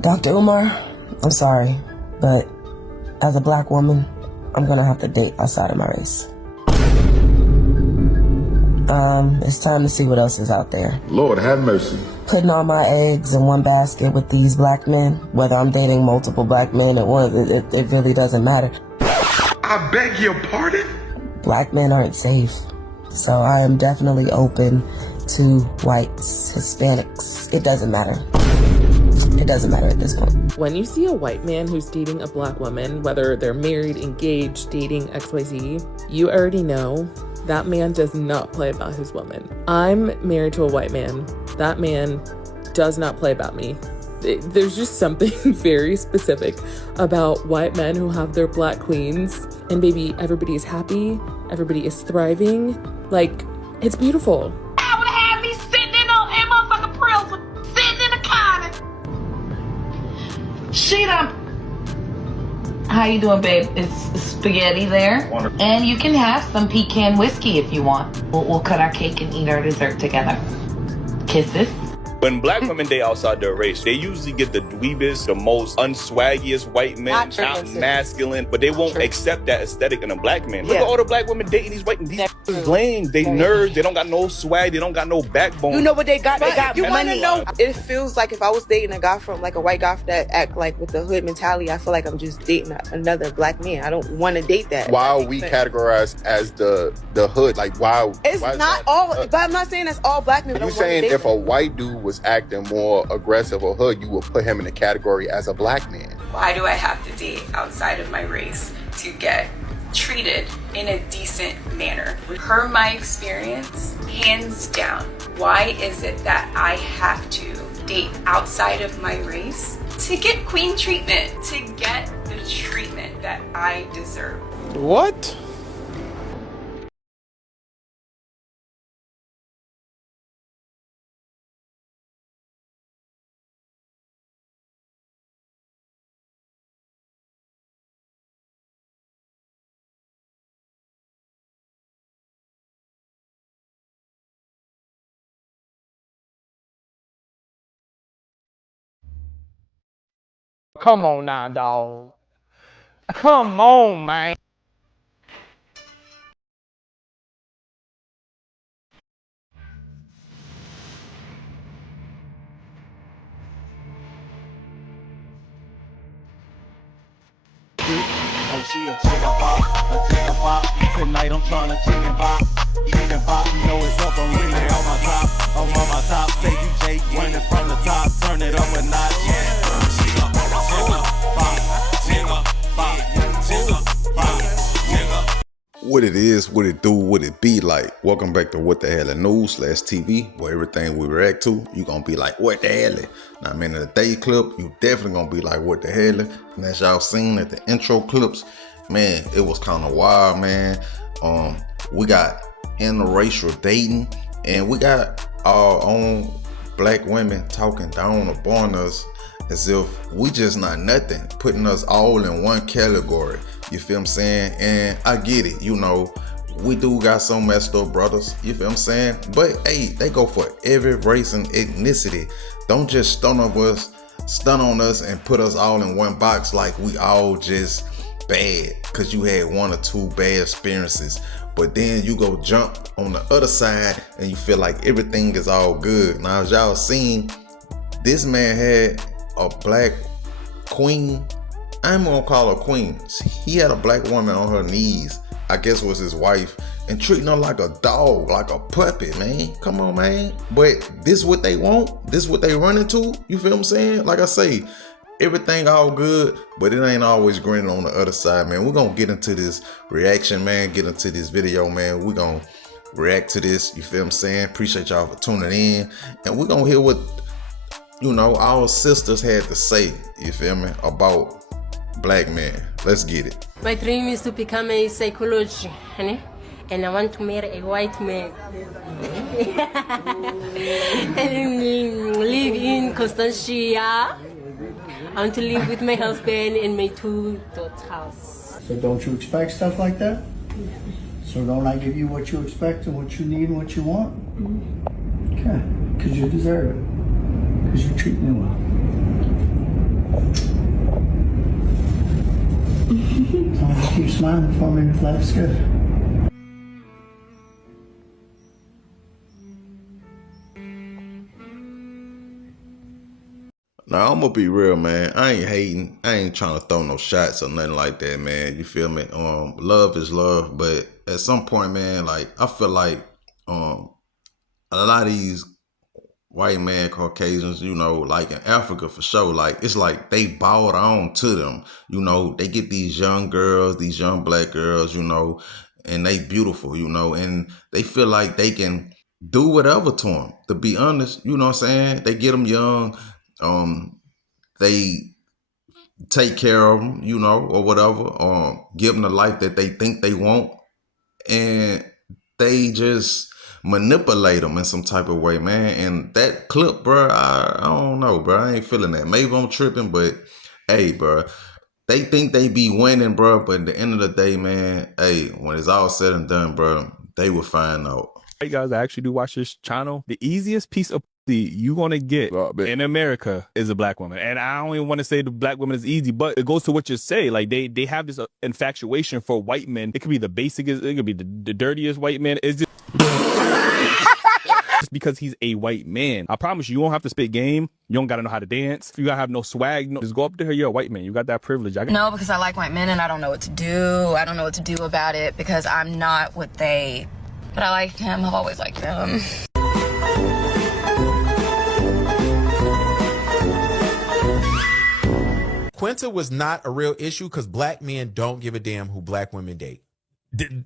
Dr. Umar, I'm sorry, but as a black woman, I'm gonna have to date outside of my race. It's time to see what else is out there. Lord have mercy. Putting all my eggs in one basket with these black men, whether I'm dating multiple black men at once, it really doesn't matter. I beg your pardon? Black men aren't safe. So I am definitely open to whites, Hispanics. It doesn't matter. It doesn't matter at this point. When you see a white man who's dating a black woman, whether they're married, engaged, dating XYZ, you already know that man does not play about his woman. I'm married to a white man. That man does not play about me. There's just something very specific about white men who have their black queens. And baby, everybody is happy. Everybody is thriving. Like, it's beautiful. I would have me sitting in motherfucking prison, sitting in a corner. She done. How you doing, babe? It's spaghetti there. Wonderful. And you can have some pecan whiskey if you want. We'll cut our cake and eat our dessert together. Kisses. When black women date outside their race, they usually get the dweebest, the most unswaggiest white men, not masculine, but they won't accept that aesthetic in a black man. Look at all the black women dating these white men. These is lame. They nerds. They don't got no swag. They don't got no backbone. You know what they got? They got You want money. to know? It feels like if I was dating a guy from like a white guy that act like with the hood mentality, I feel like I'm just dating another black man. I don't want to date that. Why are we categorized as the hood? Like why? It's why is not that? all, but I'm not saying that's all black men. You saying if a white dude was acting more aggressive or hood, you would put him in the category as a black man? Why do I have to date outside of my race to get treated in a decent manner? Per my experience, hands down, why is it that I have to date outside of my race to get queen treatment, to get the treatment that I deserve? What? Come on now, dog. Come on, man. Oh, she a chicken pop, tonight I'm tryna chicken pop, you know it's up, I'm really on my top, I'm on my top, say DJ, run it from the top, turn it up a notch, yeah. What it is, what it do, what it be like. Welcome back to What the Hell News /TV, where everything we react to, you gonna be like, what the hell? Now, I mean, in the day clip, you definitely gonna be like, what the hell? And as y'all seen at the intro clips, man, it was kind of wild, man. We got interracial dating, and we got our own black women talking down upon us as if we just not nothing, putting us all in one category. You feel I'm saying? And I get it, you know, we do got some messed up brothers, you feel I'm saying? But hey, they go for every race and ethnicity. Don't just stun on us and put us all in one box like we all just bad because you had one or two bad experiences. But then you go jump on the other side and you feel like everything is all good. Now, as y'all seen, this man had a black queen. I'm gonna call her queen. He had a black woman on her knees, I guess was his wife, and treating her like a dog, like a puppet, man. Come on, man. But this what they want, this what they run into, you feel what I'm saying? Like I say, everything all good, but it ain't always green on the other side, man. We're gonna get into this reaction, man, get into this video, man. We're gonna react to this, you feel what I'm saying? Appreciate y'all for tuning in, and we're gonna hear what, you know, our sisters had to say, you feel me, about black men. Let's get it. My dream is to become a psychologist, and I want to marry a white man and live in Constantia. I want to live with my husband and my 2 daughters. So don't you expect stuff like that? So don't I give you what you expect and what you need and what you want? Okay, because you deserve it. Because you treat me well. smiling for me if life's good. Now I'm gonna be real, man. I ain't hating. I ain't trying to throw no shots or nothing like that, man. You feel me? Love is love, but at some point, man, like I feel like a lot of these white man Caucasians, you know, like in Africa for sure, like it's like they bowed on to them. You know, they get these young girls, these young black girls, you know, and they beautiful, you know, and they feel like they can do whatever to them. To be honest, you know what I'm saying? They get them young. They take care of them, you know, or whatever, give them the life that they think they want, and they just manipulate them in some type of way, man. And that clip, bro, I don't know, bro. I ain't feeling that. Maybe I'm tripping, but hey, bro, they think they be winning, bro, but at the end of the day, man, hey, when it's all said and done, bro, they will find out. You guys that actually do watch this channel, the easiest piece of you gonna get in America is a black woman. And I don't even want to say the black woman is easy, but it goes to what you say. Like they have this infatuation for white men. It could be the basicest, it could be the dirtiest white man. It's just just because he's a white man. I promise you, you won't have to spit game. You don't gotta know how to dance. You gotta have no swag. No, just go up to her. You're a white man. You got that privilege. No, because I like white men and I don't know what to do. I don't know what to do about it because I'm not what they. But I like him. I've always liked him. Quinta was not a real issue because black men don't give a damn who black women date.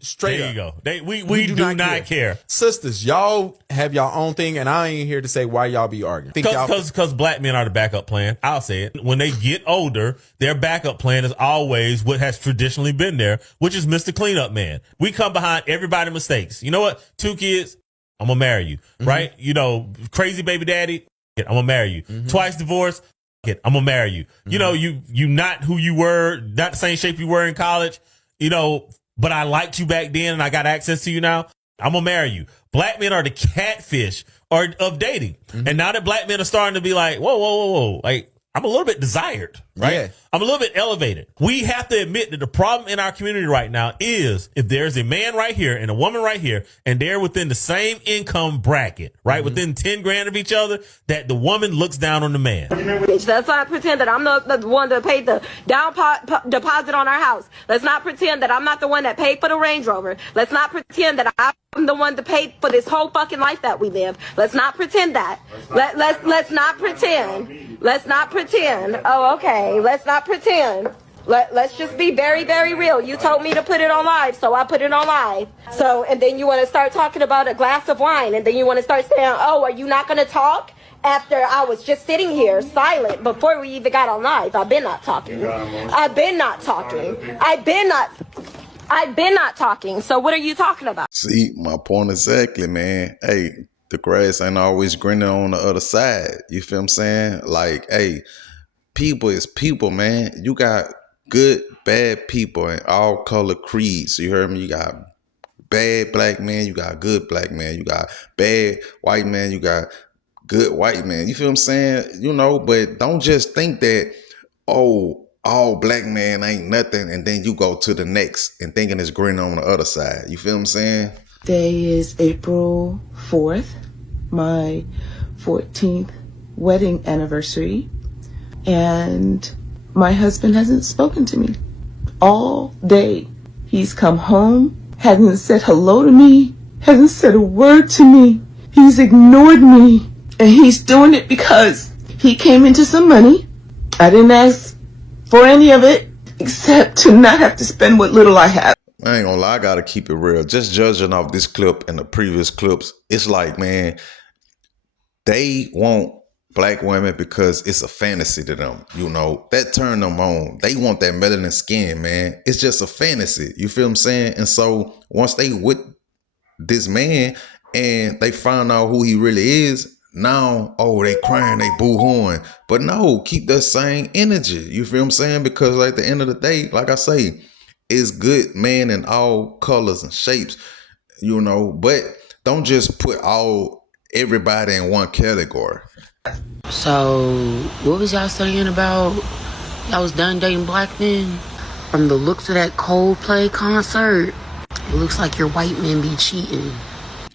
Straight there you up. go. We do not care. Sisters, y'all have y'all own thing, and I ain't here to say why y'all be arguing. Because black men are the backup plan. I'll say it. When they get older, their backup plan is always what has traditionally been there, which is Mr. Cleanup Man. We come behind everybody's mistakes. You know what? 2 kids, I'm gonna marry you, right? You know, crazy baby daddy, I'm gonna marry you. Twice divorced, I'm gonna marry you. You know, you not who you were, not the same shape you were in college, you know, but I liked you back then and I got access to you now. I'm gonna marry you. Black men are the catfish of dating. And now that black men are starting to be like, whoa. Like, I'm a little bit desired, right? Yeah. I'm a little bit elevated. We have to admit that the problem in our community right now is if there's a man right here and a woman right here and they're within the same income bracket, right? Within 10 grand of each other, that the woman looks down on the man. Let's not pretend that I'm the one that paid the down deposit on our house. Let's not pretend that I'm not the one that paid for the Range Rover. Let's not pretend that I'm the one that paid for this whole fucking life that we live. Let's not pretend that. Let's not pretend. Let's not pretend. Oh, okay. Let's not pretend. Let's just be very, very real. You told me to put it on live, so I put it on live. So, and then you want to start talking about a glass of wine, and then you want to start saying, oh, are you not going to talk? After I was just sitting here silent before we even got on live. I've been not talking. I've been not talking. So what are you talking about? See, my point exactly, man. Hey, the grass ain't always greener on the other side. You feel what I'm saying? Like, hey, people is people, man. You got good, bad people in all color creeds. You heard me? You got bad black men. You got good black men. You got bad white men. You got good white man. You feel what I'm saying? You know, but don't just think that, oh, all black men ain't nothing, and then you go to the next and thinking it's green on the other side. You feel what I'm saying? Today is April 4th, my 14th wedding anniversary, and my husband hasn't spoken to me all day. He's come home, hasn't said hello to me, hasn't said a word to me. He's ignored me. And he's doing it because he came into some money. I didn't ask for any of it except to not have to spend what little I have. I ain't gonna lie, I gotta keep it real. Just judging off this clip and the previous clips, it's like, man, they want black women because it's a fantasy to them. You know, that turned them on. They want that melanin skin, man. It's just a fantasy. You feel what I'm saying? And so once they with this man and they find out who he really is, now, oh, they crying, they boo-hooing. But no, keep that same energy. You feel what I'm saying? Because at the end of the day, like I say, it's good man in all colors and shapes, you know, but don't just put everybody in one category. So, what was y'all saying about y'all was done dating black men? From the looks of that Coldplay concert, it looks like your white men be cheating.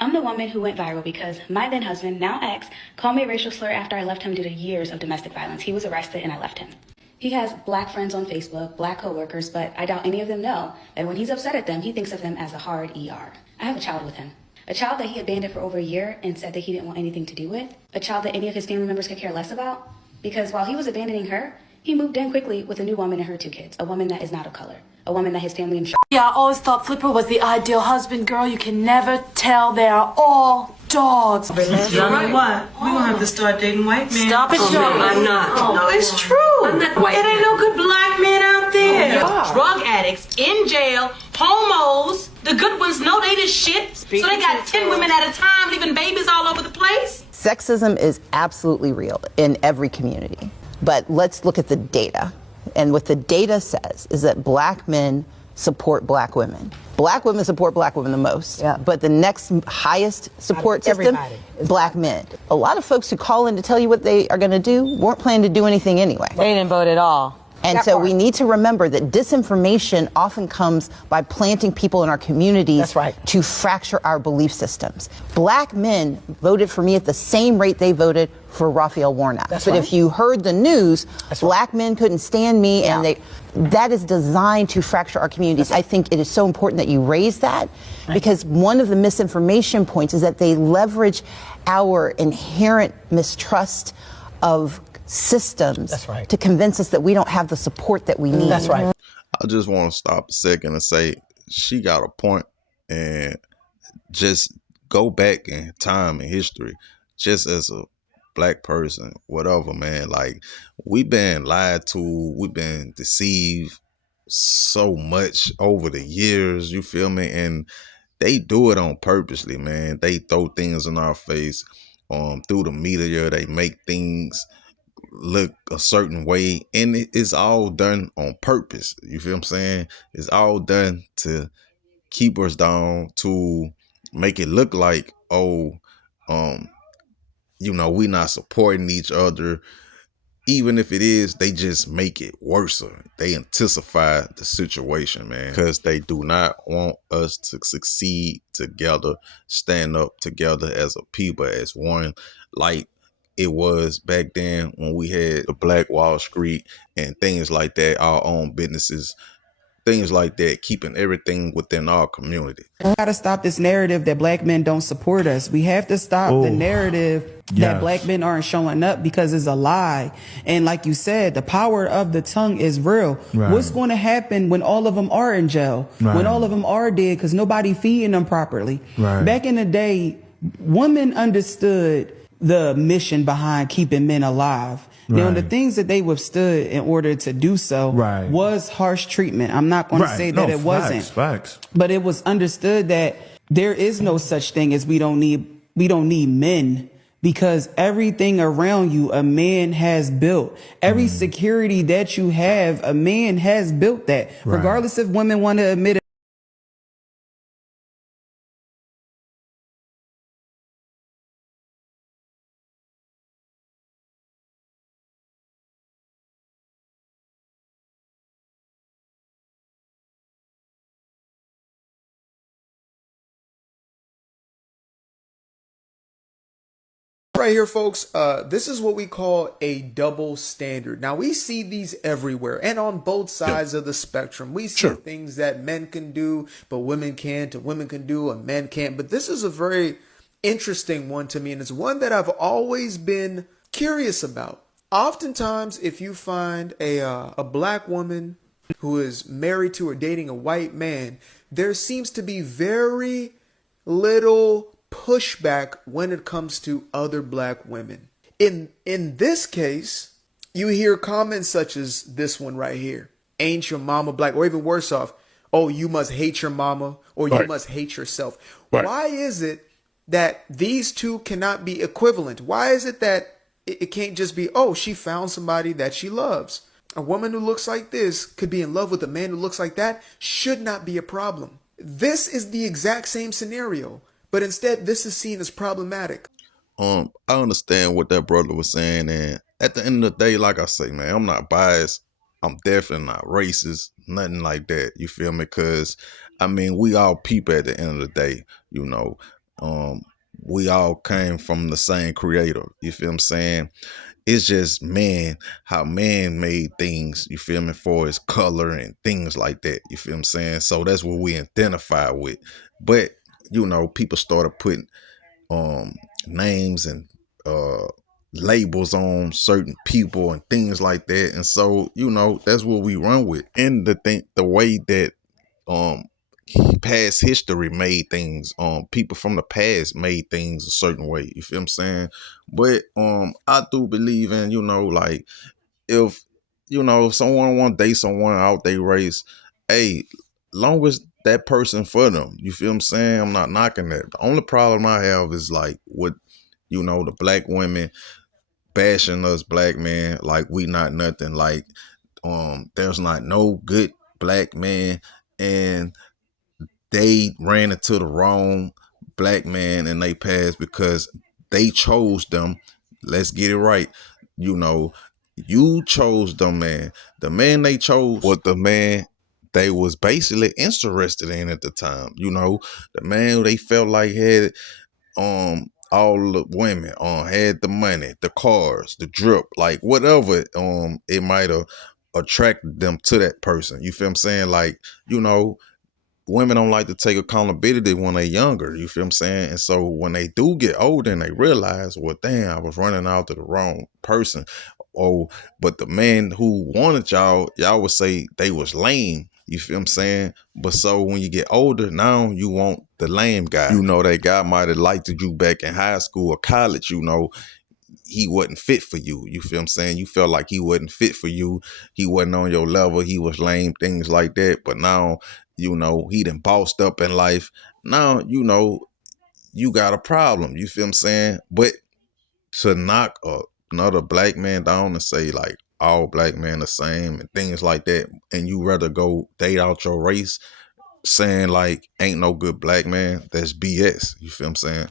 I'm the woman who went viral because my then husband, now ex, called me a racial slur after I left him due to years of domestic violence. He was arrested and I left him. He has black friends on Facebook, black coworkers, but I doubt any of them know that when he's upset at them, he thinks of them as a hard ER. I have a child with him. A child that he abandoned for over a year and said that he didn't want anything to do with. A child that any of his family members could care less about. Because while he was abandoning her, he moved in quickly with a new woman and her 2 kids. A woman that is not of color. A woman that his family and Yeah, I always thought Flipper was the ideal husband, girl. You can never tell. They are all dogs. You know what? We're gonna have to start dating white men. Stop it, Shirley. I'm not. No, it's true. I'm not white. It ain't no good black men out there. Yeah. Drug addicts, in jail, homos. The good ones know they the shit. So they got 10 women at a time, leaving babies all over the place. Sexism is absolutely real in every community. But let's look at the data. And what the data says is that black men support black women. Black women support black women the most. Yeah. But the next highest support system, black men. A lot of folks who call in to tell you what they are going to do weren't planning to do anything anyway. They didn't vote at all. And so we need to remember that disinformation often comes by planting people in our communities to fracture our belief systems. Black men voted for me at the same rate they voted for Raphael Warnock. But if you heard the news, black men couldn't stand me, and that is designed to fracture our communities. I think it is so important that you raise that, because one of the misinformation points is that they leverage our inherent mistrust of systems to convince us that we don't have the support that we need. That's right. I just want to stop a second and say she got a point, and just go back in time and history, just as a black person, whatever, man. Like, we've been lied to, we've been deceived so much over the years, you feel me? And they do it on purposely, man. They throw things in our face through the media. They make things look a certain way, and it's all done on purpose. You feel what I'm saying? It's all done to keep us down, to make it look like, we not supporting each other. Even if it is, they just make it worse. They intensify the situation, man, because they do not want us to succeed together, stand up together as a people, as one, like it was back then when we had the Black Wall Street and things like that, our own businesses, things like that, keeping everything within our community. We gotta stop this narrative that black men don't support us. We have to stop the narrative that black men aren't showing up, because it's a lie. And like you said, the power of the tongue is real. Right. What's going to happen when all of them are in jail? Right. When all of them are dead because nobody feeding them properly? Right. Back in the day, women understood the mission behind keeping men alive. Now, the things that they withstood in order to do so was harsh treatment. I'm not going to say that it wasn't. Facts. But it was understood that there is no such thing as we don't need men, because everything around you a man has built. Every security that you have, a man has built that. Regardless if women want to admit it. Right here, folks, this is what we call a double standard. Now, we see these everywhere and on both sides of the spectrum. We see things that men can do, but women can't, or women can do, and men can't. But this is a very interesting one to me, and it's one that I've always been curious about. Oftentimes, if you find a black woman who is married to or dating a white man, there seems to be very little pushback when it comes to other black women. In this case, you hear comments such as this one right here. Ain't your mama black? Or even worse off, oh, you must hate your mama, or you must hate yourself. Why is it that these two cannot be equivalent? Why is it that it can't just be, oh, she found somebody that she loves? A woman who looks like this could be in love with a man who looks like that. Should not be a problem. This is the exact same scenario, but instead this is seen as problematic. I understand what that brother was saying, and at the end of the day, like I say, man, I'm not biased. I'm definitely not racist, nothing like that. You feel me? Because I mean, we all people at the end of the day. You know, we all came from the same creator. You feel I'm saying? It's just how man made things, you feel me, for his color and things like that. You feel I'm saying? So that's what we identify with. But, you know, people started putting names and labels on certain people and things like that. And so, you know, that's what we run with. And the way that um past history made things, people from the past made things a certain way, you feel I'm saying? But I do believe in, you know, like, if you know, if someone want to date someone out they race, hey, long as that person for them, you feel I'm saying? I'm not knocking that. The only problem I have is like with, you know, the black women bashing us black men like we not nothing, like there's not no good black man, and they ran into the wrong black man in they past because they chose them. Let's get it right. You know, you chose the man. The man they chose was the man they was basically interested in at the time. You know, the man who they felt like had all the women, had the money, the cars, the drip, like whatever it might have attracted them to that person. You feel I'm saying? Like, you know, women don't like to take accountability when they're younger, you feel I'm saying? And so when they do get older and they realize, well, damn, I was running out to the wrong person. Oh, but the man who wanted y'all would say they was lame, you feel I'm saying? But so when you get older, now you want the lame guy. You know, that guy might have liked you back in high school or college, you know, he wasn't fit for you. You feel I'm saying? You felt like he wasn't fit for you. He wasn't on your level. He was lame, things like that. But now, you know, he done bossed up in life. Now, you know, you got a problem. You feel I'm saying? But to knock another black man down and say like all black men the same and things like that, and you rather go date out your race saying like ain't no good black man, that's BS. You feel I'm saying?